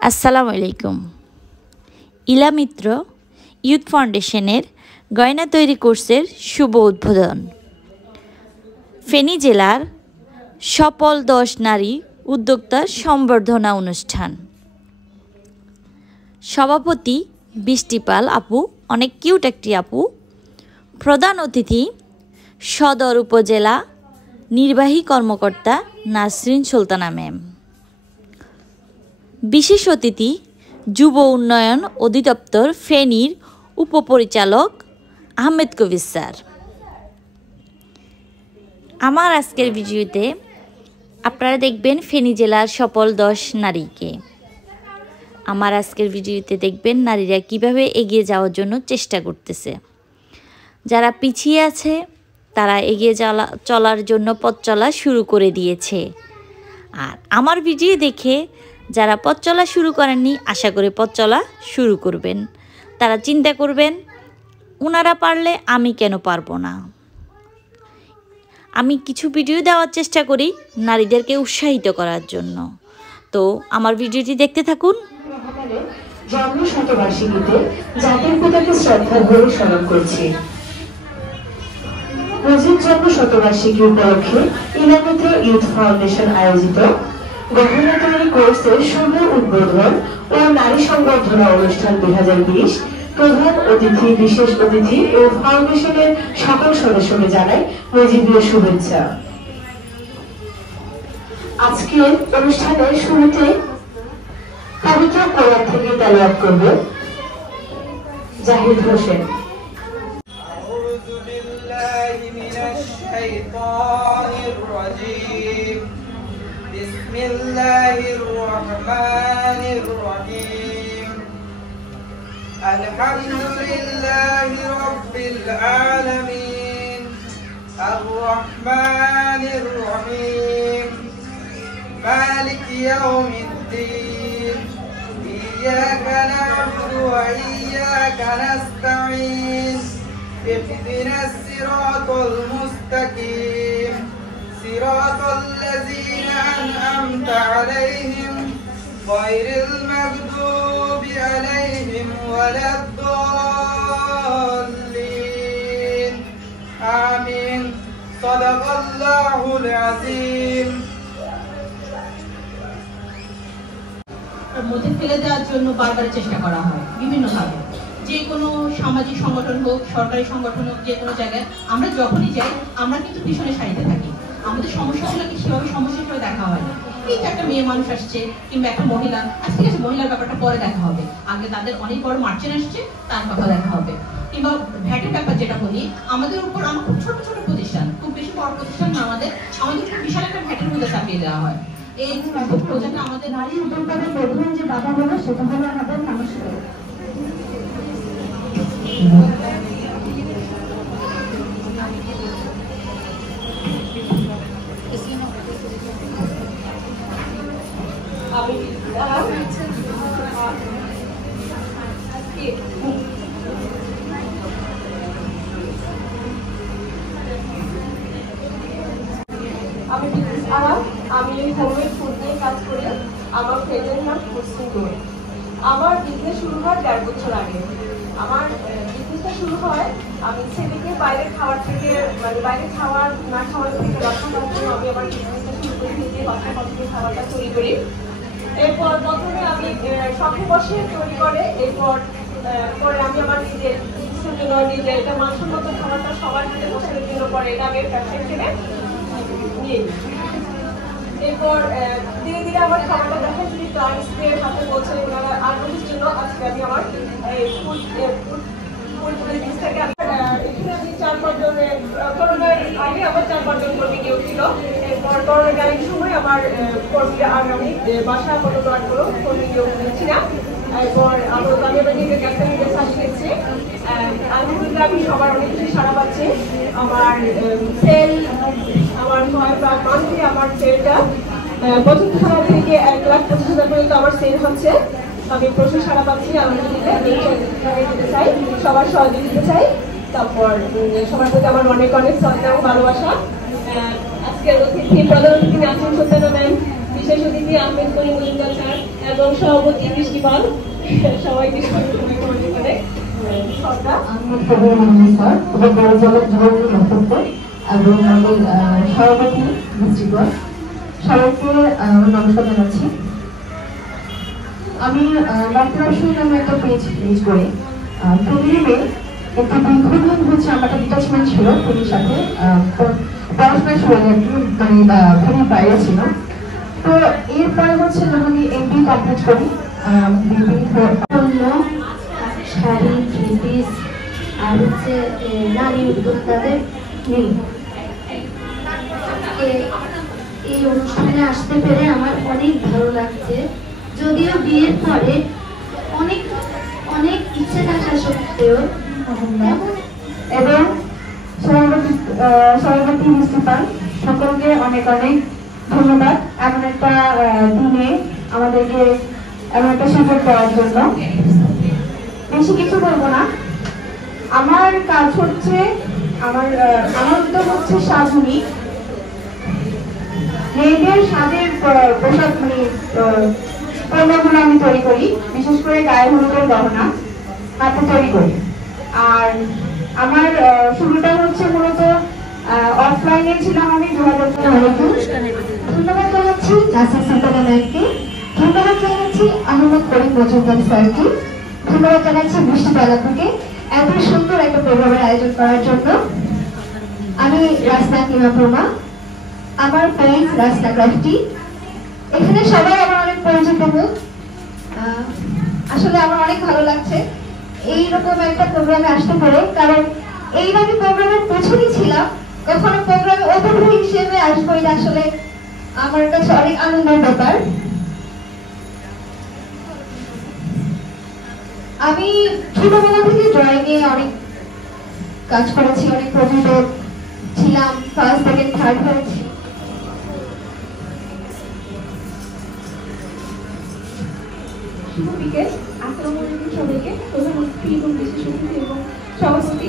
আসসালামু আলাইকুম। ইলা মিত্র ইউথ ফাউন্ডেশনের গয়না তৈরি কোর্সের শুভ উদ্বোধন। ফেনী জেলার সফল 10 নারী উদ্যোক্তা সম্বর্ধনা অনুষ্ঠান। সভাপতি বৃষ্টি পাল আপু, অনেক কিউট একটি আপু। প্রধান অতিথি সদর উপজেলা নির্বাহী কর্মকর্তা নাসরিন সুলতানা ম্যাম। বিশেষ অতিথি যুব উন্নয়ন অধিদপ্তর ফেনীর উপপরিচালক আহমেদ কবির স্যার। আমার আজকের ভিডিওতে আপনারা দেখবেন ফেনী জেলার সফল 10 নারীকে। আমার আজকের ভিডিওতে দেখবেন নারীরা কিভাবে এগিয়ে যাওয়ার জন্য চেষ্টা করতেছে। যারা পিছিয়ে আছে তারা এগিয়ে চলার জন্য পথ চলা শুরু করে দিয়েছে। আর আমার ভিডিও দেখে যারা পথ চলা শুরু করেননি, আশা করে পথ চলা শুরু করবেন। তারা চিন্তা করবেন ওনারা পারলে আমি কেন পারবো না। আমি কিছু ভিডিও দেওয়ার চেষ্টা করি নারীদেরকে উৎসাহিত করার জন্য। তো আমার ভিডিওটি দেখতে থাকুন। জন্ম শতবার্ষিকীতে জাতির পিতাকে শ্রদ্ধা ভরে স্মরণ করছি। মুজিব জন্ম শতবার্ষিকী উপলক্ষে ইলা মিত্র ইউথ ফাউন্ডেশন আয়োজিত গহনা তৈরি কোর্সের শুভ উদ্বোধন ও নারী সংবর্ধনা অনুষ্ঠান 2020 প্রধান অতিথি, বিশেষ অতিথি ও ফাউন্ডেশনের সকল সদস্যকে জানাই মুজিবীয় শুভেচ্ছা। আজকের অনুষ্ঠানের শুরুতে পবিত্র কোরআন থেকে তেলাওয়াত করবে জাহিদ হোসেন। বিসমিল্লাহির রহমানির রহিম। আলহামদুলিল্লাহি রাব্বিল আলামিন আর রহমানির রহিম মালিকি ইয়াউমিদ্দিন ইয়্যাকা না'বুদু ওয়া ইয়্যাকা নাস্তাঈন ইহদিনাস সিরাতাল মুস্তাকিম সিরাতাল লাযীনা আন'আমতা আলাইহিম গায়রিল মাগদুবি আলাইহিম ওয়ালাদ-দাল্লিন আমিন। সাদাকাল্লাহুল আযীম। মধ্যে ফেলে দেওয়ার জন্য বারবার চেষ্টা করা হয় বিভিন্নভাবে। যে কোনো সামাজিক সংগঠন হোক, সরকারি সংগঠন হোক, যে কোনো জায়গায় আমরা যখনই যাই আমরা কিন্তু পিছনে সারিতে থাকি। আমাদের সমস্যাগুলোকে সেভাবে সমস্যা হিসেবে দেখা হয় না। এই যে একটা মেয়ে মানুষ আসছে কিংবা একটা মহিলা, আজকে ঠিক আছে মহিলার ব্যাপারটা পরে দেখা হবে, আগে তাদের অনেক বড় মার্চেন্ট আসছে তার কথা দেখা হবে। কিংবা ভ্যাটের ব্যাপার যেটা বলি, আমাদের উপর আমার খুব ছোট ছোট প্রতিষ্ঠান, খুব বেশি বড় প্রতিষ্ঠান না, আমাদের খুব বিশাল একটা ভ্যাটের মধ্যে চাপিয়ে দেওয়া হয়। এই প্রজেক্টটা আমাদের নারী উদ্যোক্তাদের প্রধান যে বাধা হলো সেটা হলো আমাদের মানসিক। আমি হোমমেড ফুড নিয়ে কাজ করি। আমার ফ্রেন্ডের নাম কুসুম গোয়েল। আমার বিজনেস শুরু হয় 1.5 বছর আগে। আমার বিজনেসটা শুরু হয় আমি ছেলেকে বাইরে খাওয়ার থেকে, মানে বাইরে খাওয়ার না খাওয়ার থেকে রক্ষা করার জন্য আমি আমার বিজনেসটা শুরু করি, নিজে বাসায় কতদিন খাবারটা তৈরি করি। এরপর প্রথমে আমি শখে বসে তৈরি করে, এরপর পরে আমি আমার নিজের বিজনেসের জন্য নিজে এটা মানসম্মত খাবারটা সবার হাতে বসানোর জন্য পরে এটা আমি ব্যবসা হিসেবে নিয়ে নিই। এরপর ধীরে ধীরে আমার খাবারটা দেখা যদি ক্লায়েন্টসদের হাতে পৌঁছে ওনারা আগ্রহের জন্য আজকে আমি আমার ফুড বিজনেসটাকে এখানে আমি 4-5 জনের করোনার আগে আমার 4-5 জন কর্মী নিয়োগ ছিল। এরপর করোনার গাড়ির সময় আমার কর্মীরা আর আমি বাসা পর্যন্ত আর কোনো কর্মী নিয়োগ দিচ্ছি না। এরপর আমি আমার নিজের একটা নিজের সাজিয়েছি। আলহামদুলিল্লাহ আমি সবার অনেক কিছু সারা পাচ্ছি। আমার সেল আমার মান্থলি আমার সেলটা প্রথম খাওয়া থেকে 1,25,000 পর্যন্ত আমার সেল হচ্ছে। আমি প্রচুর সারা পাচ্ছি। আলহামদুলিল্লাহ দিতে চাই, সবার সহযোগিতা চাই। তারপর সবার প্রতি আমার অনেক অনেক শ্রদ্ধা ও ভালোবাসা। আজকের অতিথি প্রধান অতিথি নাসিম সুলতানা ম্যাম, বিশেষ অতিথি আহমেদ করিম মজুমদার স্যার এবং সভাপতি বৃষ্টি পাল, সবাইকে অনেক শ্রদ্ধা। আহমেদ কবির স্যার, জেলার যুবলীগের নেতৃত্ব এবং আমাদের সভাপতি বৃষ্টি পাল, সবাইকে নমস্কার জানাচ্ছি। আমি ডাক্তার নামে একটা পেজ করি। প্রতিদিনে একটু দীর্ঘদিন হচ্ছে আমার একটা ডিটাচমেন্ট ছিল ফেনীর সাথে, পড়াশোনা শুরু মানে ফেনী বাইরে ছিল। তো এরপরে হচ্ছে যখন আমি এমবি কমপ্লিট করি, শাড়ি, থ্রি পিস আর হচ্ছে নারী উদ্যোক্তাদের নিয়ে এই অনুষ্ঠানে আসতে পেরে আমার অনেক ভালো লাগছে। যদিও বিয়ের পরে অনেক অনেক ইচ্ছে থাকা সত্ত্বেও এবং সভাপতি বৃষ্টি পাল, সকলকে অনেক অনেক ধন্যবাদ এমন একটা দিনে আমাদেরকে এমন একটা সুযোগ দেওয়ার জন্য। বেশি কিছু বলবো না, আমার কাজ হচ্ছে আমার উদ্যোগ হচ্ছে সাজুনি, মেয়েদের স্বাদের পোশাক মানে পণ্যগুলো আমি তৈরি করি, বিশেষ করে গায়ে হলুদের গহনা হাতে তৈরি করি। আর আমার শুরুটা হচ্ছে মূলত অফলাইনে ছিলাম আমি 2000। ধন্যবাদ জানাচ্ছি নাসিম সুলতানা ম্যামকে, ধন্যবাদ জানাচ্ছি আহমেদ করিম মজুমদার স্যারকে, ধন্যবাদ জানাচ্ছি বৃষ্টি বালাপুকে এত সুন্দর একটা প্রোগ্রামের আয়োজন করার জন্য। আমি রাসনা কিমাপুরমা, আমার পেজ রাসনা ক্রাফটি। এখানে সবাই আমার অনেক পরিচিত মুখ। আসলে আমার অনেক ভালো লাগছে এইরকম একটা প্রোগ্রামে আসতে পারে, কারণ এই আমি প্রোগ্রামের পেছনেই ছিলাম, কখনো প্রোগ্রামে অতিথি হিসেবে আসবো, এটা আসলে আমার কাছে অনেক আনন্দের ব্যাপার। আমি ছোটবেলা থেকে ড্রয়িং এ অনেক কাজ করেছি, অনেক প্রযোজক ছিলাম, ফার্স্ট সেকেন্ড থার্ড হয়েছি। শুভ বিকেল, আসসালামু আলাইকুম সবাইকে। প্রধান অতিথি এবং বিশেষ অতিথি এবং সভাপতি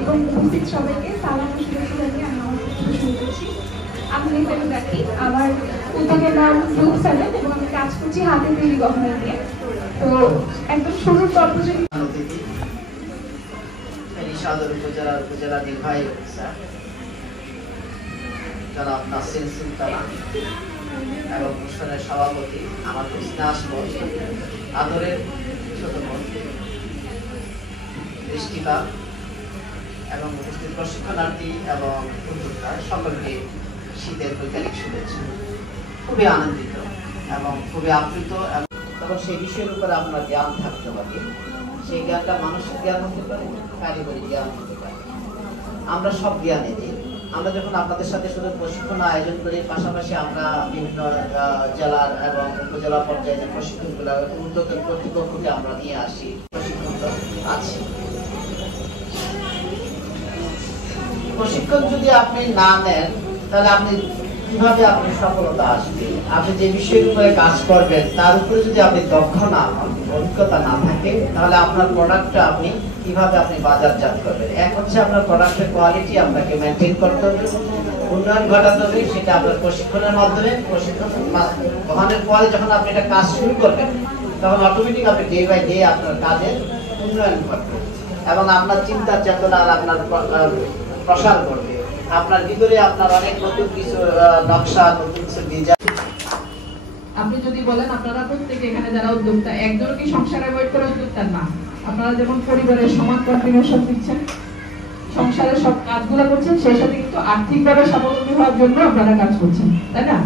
এবং উপস্থিত সবাইকে সালাম ও শুভেচ্ছা জানিয়ে আমি আমার বক্তব্য শুরু করছি। আমি নিতাকে ডাকি, আমার উদ্যোগের নাম গ্রুপ 7 এবং আমি কাজ করছি হাতে তৈরি গহনা নিয়ে। তো একদম শুরুর পর্ব যদি সদর উপজেলা নির্বাহী অফিসার জনাব নাসিম সুলতানা এবং অনুষ্ঠানের সভাপতি আমার স্নেহাস্পদ আদরের ছোট বোন বৃষ্টিকা এবং উপস্থিত প্রশিক্ষণার্থী এবং উদ্যোক্তা সকলকে শীতের বৈজ্ঞানিক শুভেচ্ছা। খুবই আনন্দিত এবং খুবই আপ্লুত, এবং সেই বিষয়ের উপরে আপনার জ্ঞান থাকতে পারে। সেই জ্ঞানটা মানসিক জ্ঞান হতে পারে, কারিগরি জ্ঞান হতে পারে। আমরা সব জ্ঞানে দিই। আমরা যখন আপনাদের সাথে শুধু প্রশিক্ষণ আয়োজন করি, পাশাপাশি আমরা বিভিন্ন জেলার এবং উপজেলা পর্যায়ে যে প্রশিক্ষণগুলো উদ্যোগের কর্তৃপক্ষকে আমরা নিয়ে আসি, প্রশিক্ষণ আছে। প্রশিক্ষণ যদি আপনি না নেন তাহলে আপনি কিভাবে আপনি সফলতা আসবে? আপনি যে বিষয়ের উপরে কাজ করবেন তার উপরে যদি আপনি দক্ষ না হন, অভিজ্ঞতা না থাকে, তাহলে আপনার প্রোডাক্টটা আপনি কিভাবে আপনি বাজারজাত করবেন? এক হচ্ছে আপনার প্রোডাক্টের কোয়ালিটি আপনাকে মেনটেন করতে হবে, উন্নয়ন ঘটাতে হবে, সেটা আপনার প্রশিক্ষণের মাধ্যমে। প্রশিক্ষণ গ্রহণের পরে যখন আপনি এটা কাজ শুরু করবেন তখন অটোমেটিক আপনি ডে বাই ডে আপনার কাজের উন্নয়ন ঘটবে এবং আপনার চিন্তা চেতনা আর আপনার প্রসার করবে। আপনার ভিতরে আপনার অনেক নতুন কিছু নকশা, নতুন কিছু ডিজাইন। আপনি যদি বলেন আপনারা প্রত্যেকে এখানে যারা উদ্যোক্তা, একজনও কি সংসারে ওয়েট করে উদ্যোক্তা না? আপনারা যেমন পরিবারের সমান কন্ট্রিবিউশন দিচ্ছেন, সংসারের সব কাজগুলো করছেন, সেই সাথে কিন্তু আর্থিকভাবে স্বাবলম্বী হওয়ার জন্য আপনারা কাজ করছেন, তাই না?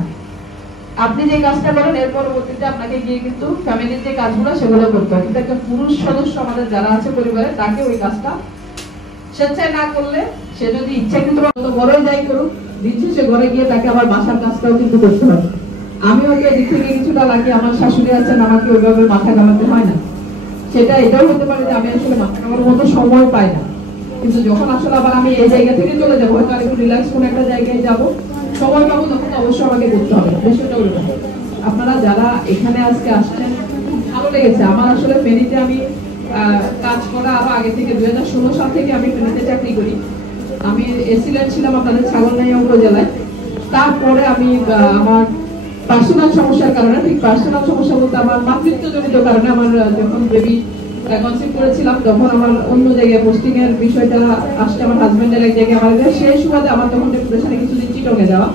আপনি যে কাজটা করেন এর পরবর্তীতে আপনাকে গিয়ে কিন্তু ফ্যামিলির যে কাজগুলো সেগুলো করতে হবে। কিন্তু একজন পুরুষ সদস্য আমাদের যারা আছে পরিবারে, তাকে ওই কাজটা স্বেচ্ছায় না করলে, সে যদি ইচ্ছাকৃত বড়ই যাই করুক, দিচ্ছে সে ঘরে গিয়ে তাকে আবার বাসার কাজটাও কিন্তু করতে হবে। আমি ওকে এদিক থেকে কিছুটা লাগে, আমার শাশুড়ি আছেন, আমাকে ওইভাবে মাথা ঘামাতে হয় না। সেটা এটাও হতে পারে যে আমি আসলে মাথা ঘামানোর মতো সময় পাই না, কিন্তু যখন আসলে আবার আমি এই জায়গা থেকে চলে যাবো, হয়তো আর একটু রিল্যাক্স কোনো একটা জায়গায় যাবো, সময় পাবো, তখন অবশ্যই আমাকে করতে হবে। বিষয়টা ওরকম। আপনারা যারা এখানে আজকে আসছেন, খুব ভালো লেগেছে আমার। আসলে ফেনীতে আমি কাজ করা আরো আগে থেকে 2016 সাল থেকে আমি ফেনীতে চাকরি করি। আমি এসিলেন্ট ছিলাম আপনাদের ছাগলনাইয়া উপজেলায়। তারপরে আমি আমার পার্সোনাল সমস্যার কারণে, ঠিক পার্সোনাল সমস্যা বলতে আমার মাতৃত্বজনিত কারণে, আমার যখন বেবি কনসিভ করেছিলাম তখন আমার অন্য জায়গায় পোস্টিং এর বিষয়টা আসছে, আমার হাজবেন্ডের এক জায়গায় আমার সেই সুবাদে আমার তখন ডেপুটেশনে কিছুদিন চিটংয়ে যাওয়া।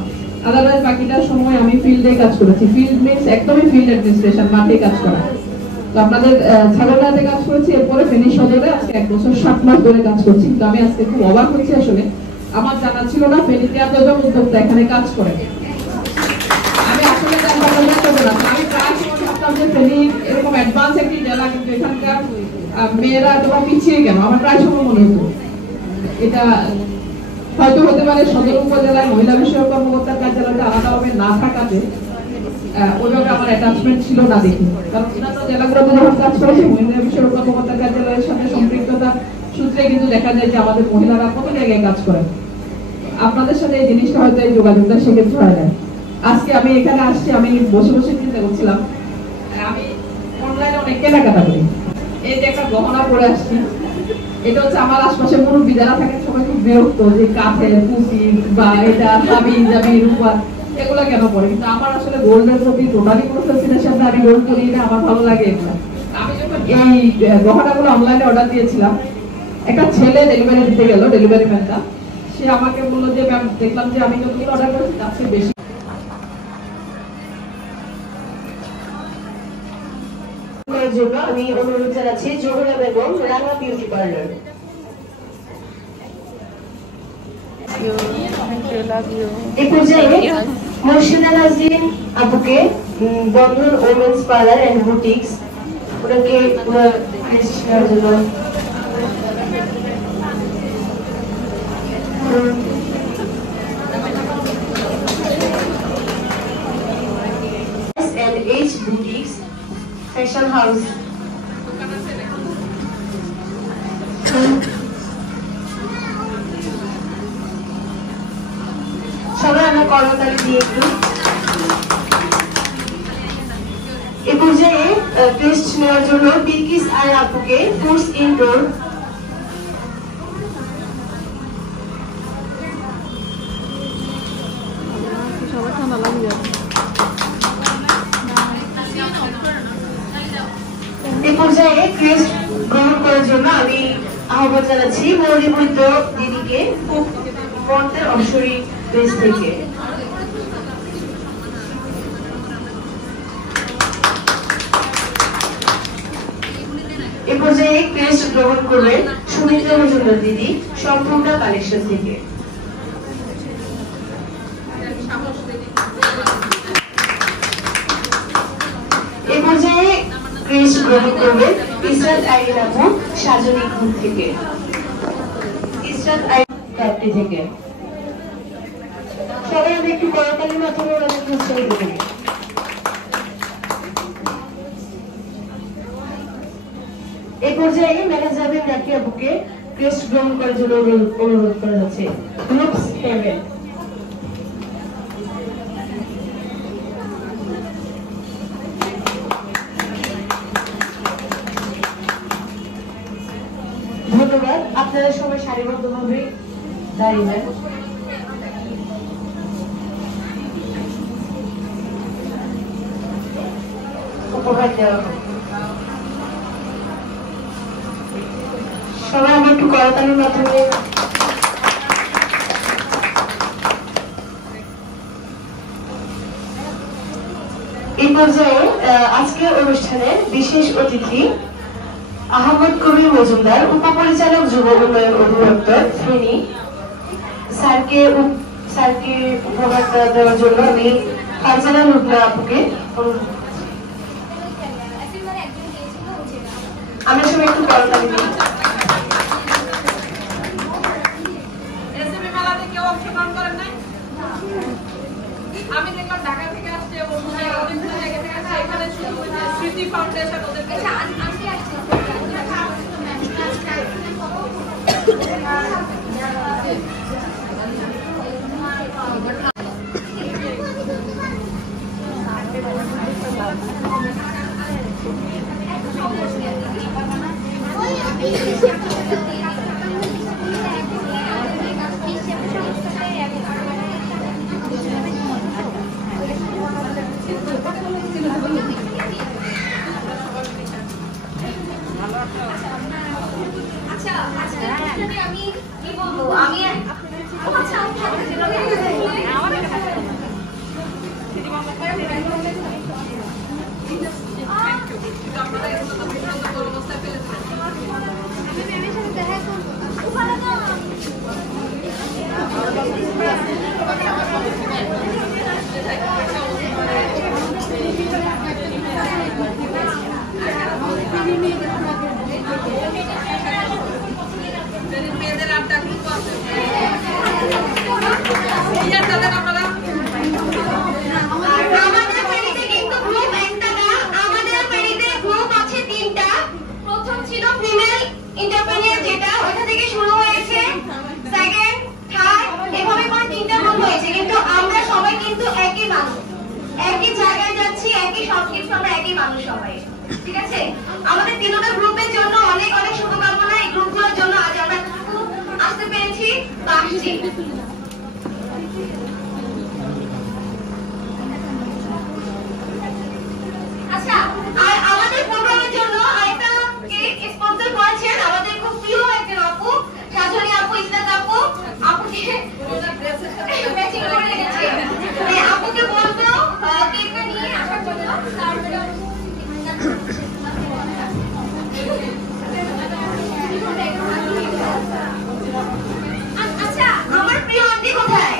আদারওয়াইজ বাকিটা সময় আমি ফিল্ডে কাজ করেছি। ফিল্ড মিনস একদমই ফিল্ড অ্যাডমিনিস্ট্রেশন, মাঠে কাজ করা। তো আপনাদের ছাগলনাতে কাজ করেছি, এরপরে ফেনী সদরে আজকে 1 বছর 7 মাস ধরে কাজ করছি। তো আমি আজকে খুব অবাক হচ্ছি, আসলে আমার জানা ছিল না ফেনীতে এতজন উদ্যোক্তা এখানে কাজ করে। আমি আসলে আমি প্রায় সময় ভাবতাম যে ফেনী এরকম অ্যাডভান্স একটি জেলা, কিন্তু এখানকার মেয়েরা তোমার পিছিয়ে গেল। আমার প্রায় সময় মনে হতো এটা হয়তো হতে পারে সদর উপজেলায় মহিলা বিষয়ক কর্মকর্তার কার্যালয়টা আলাদাভাবে না থাকাতে ওইভাবে আমার অ্যাটাচমেন্ট ছিল না দেখি। কারণ অন্যান্য জেলাগুলোতে যখন কাজ করেছি মহিলা বিষয়ক কর্মকর্তার কার্যালয়ের সাথে সম্পৃক্ততা সূত্রে কিন্তু দেখা যায় যে আমাদের মহিলারা কত জায়গায় কাজ করেন। আপনাদের সাথে এই জিনিসটা হয়তো এই যোগাযোগটা সেক্ষেত্রে হয় না। আজকে আমি এখানে আসছি, আমি বসে বসে চিন্তা করছিলাম, আমি অনলাইনে অনেক কেনাকাটা করি। এই যে একটা গহনা পরে আসছি, এটা হচ্ছে আমার আশপাশে মুরব্বী যারা থাকেন সবাই খুব বিরক্ত যে কাঠের পুঁতি বা এটা হাবি জাবি রূপা এগুলো কেন পরে, কিন্তু আমার আসলে গোল্ডের প্রতি টোটালি কোনো ফ্যাসিনেশন না। আমি গোল্ড করি না, আমার ভালো লাগে এগুলো। আমি যখন এই গহনাগুলো অনলাইনে অর্ডার দিয়েছিলাম, একটা ছেলে ডেলিভারি দিতে গেল, ডেলিভারি ম্যানটা, সে আমাকে বললো যে ম্যাম দেখলাম যে আমি যতগুলো অর্ডার করেছি তার চেয়ে বেশি। জন্য আমি অনুরোধ জানাচ্ছি জোহরা বেগম, রাঙা বিউটি পার্লার। এই পর্যায়ে মুর্শিদা নাজরিন আপুকে বন্ধন ওমেন্স পার্লার এন্ড বুটিক্স ওনাকে নেওয়ার জন্য H Boutiques Fashion House। সবাই আমরা কর্মচারী দিয়ে একটু এ পর্যায়ে টেস্ট নেওয়ার জন্য বিলকিস আর আপুকে কোর্স ইনডোর এই পর্যায়ে ক্রেস্ট গ্রহণ করার জন্য আমি আহ্বান জানাচ্ছি মৌরিমৈত্র দিদিকে পন্থের অবসরী বেশ থেকে। এ পর্যায়ে ক্রেস্ট গ্রহণ করবেন সুমিত্রা মজুমদার দিদি সম্পূর্ণ কালেকশন থেকে। এ পর্যায়ে ক্রেস্ট গ্রহণ করবেন ইসরাত আইরিন আপু সাজনী গ্রুপ থেকে, ইসরাত আইরিন থেকে। সবাই আমরা একটু করতালির মাধ্যমে ওনাদেরকে উৎসাহিত করি। এই পর্যায়ে ম্যানেজার রাকি আপুকে ক্রেস্ট গ্রহণ করার জন্য অনুরোধ করা যাচ্ছে। Looks heaven. ধন্যবাদ। আপনারা সবাই সারিবদ্ধভাবে দাঁড়িয়ে যান। উপহার দেওয়া হবে। সবাই আমরা একটু করতালির মাধ্যমে এই পর্যায়ে আজকের অনুষ্ঠানের বিশেষ অতিথি আহমদ কবির মজুমদার, উপপরিচালক যুব উন্নয়ন অধিদপ্তর ফেনী, স্যারকে উপহার দেওয়ার জন্য আমি ফারজানা লুবনা আপুকে আমি সবাই একটু করতালি দিই। আমি দেখলাম ঢাকা থেকে আসছে এবং এখানে স্মৃতি ফাউন্ডেশন ওদের মেয়েদের আড্ডা গ্রুপ আছে আপনারা আমাদের ফেরিতে কিন্তু গ্রুপ একটা না, আমাদের ফেরিতে গ্রুপ আছে 3টা। প্রথম ছিল ফিমেল এন্টারপ্রেনিউর, যেটা ওটা থেকে শুরু হয়েছে, সেকেন্ড, থার্ড, এভাবে করে 3টা গ্রুপ হয়েছে। কিন্তু আমরা সবাই কিন্তু একই মানুষ, একই জায়গায় যাচ্ছি, একই সবকিছু, আমরা একই মানুষ সবাই, ঠিক আছে? আমাদের 3টা গ্রুপের জন্য অনেক অনেক শুভকামনা। এই গ্রুপগুলোর জন্য আজ আমরা আসতে পেরেছি বা আসছি। আচ্ছা, আর আমাদের প্রোগ্রামের জন্য আরেকটা কে স্পন্সর করেছেন আমাদের খুব প্রিয় একজন আপু, শাশুড়ি আপু, ইসলাম আপু। আপুকে ম্যাচিং করে রেখেছে, আপুকে বলবো কেকটা নিয়ে আসার জন্য। আচ্ছা, আমার প্রিয় আন্টি কোথায়?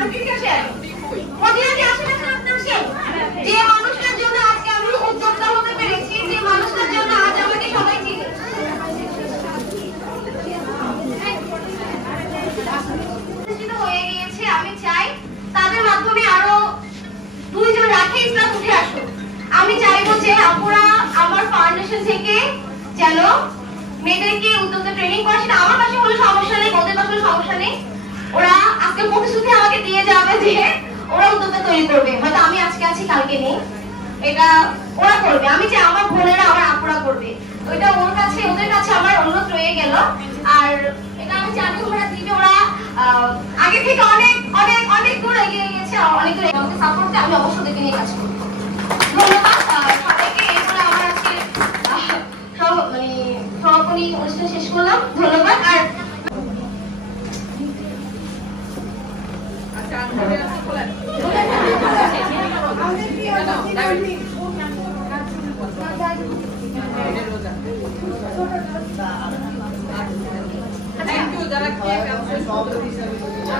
আন্টির কাছে মদিনাতে আসেন আপনার সাথে। যে মানুষটার জন্য আজকে আমি উদ্যোক্তা হতে পেরেছি, যে মানুষটার জন্য আজ আমাকে সবাই চিনে, হয়ে গিয়েছে। আমি চাই তাদের মাধ্যমে আরো 2 জন রাখি ইসলাম উঠে আসুক। আমি চাইবো যে আপুরা আমার ফাউন্ডেশন থেকে যেন মেয়েদেরকে উদ্যোক্তা ট্রেনিং করে, সেটা আমার কাছে হলে সমস্যা নেই, ওদের কাছে সমস্যা নেই। ওরা আজকে প্রতিশ্রুতি আমাকে দিয়ে যাবে যে ওরা উদ্যোক্তা তৈরি করবে, হয়তো আমি আজকে আছি কালকে নেই, এটা ওরা করবে। আমি চাই আমার বোনেরা, আমার আপুরা করবে। ওইটা ওর কাছে, ওদের কাছে আমার অনুরোধ রয়ে গেল। আর এটা আমি জানি ওরা দিবে। ওরা আগে থেকে অনেক অনেক অনেক দূর এগিয়ে গেছে, অনেক দূর আমাকে সাপোর্ট দিয়ে আমি অবশ্যই ওদেরকে নিয়ে কাজ করবো। ধন্যবাদ সবাইকে। এরপরে আমার আজকে সমাপনী অনুষ্ঠান শেষ করলাম। ধন্যবাদ। আর থ্যাংক ইউ যারা কেক আছে আচ্ছা